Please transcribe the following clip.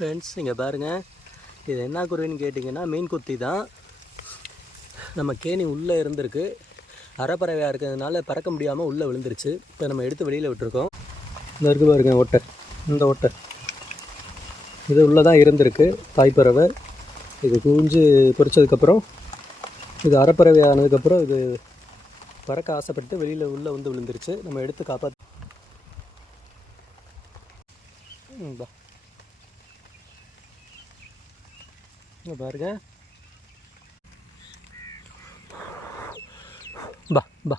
Friends இங்கே பாருங்கள், இது என்ன குருவின்னு கேட்டிங்கன்னா மீன் குத்தி தான். நம்ம கேணி உள்ளே இருந்திருக்கு, அரைப்பறவையாக இருக்கிறதுனால பறக்க முடியாமல் உள்ளே விழுந்துருச்சு. இப்போ நம்ம எடுத்து வெளியில் விட்டுருக்கோம். இந்த இருக்குது பாருங்க ஒட்டை, இந்த ஒட்டை இது உள்ளே தான் இருந்திருக்கு தாய்ப்பறவை. இது குஞ்சு பொரிச்சதுக்கப்புறம் இது அரைப்பறவை ஆனதுக்கப்புறம் இது பறக்க ஆசைப்பட்டு வெளியில் உள்ளே வந்து விழுந்துருச்சு. நம்ம எடுத்து காப்பாற்ற பாருங்க. பா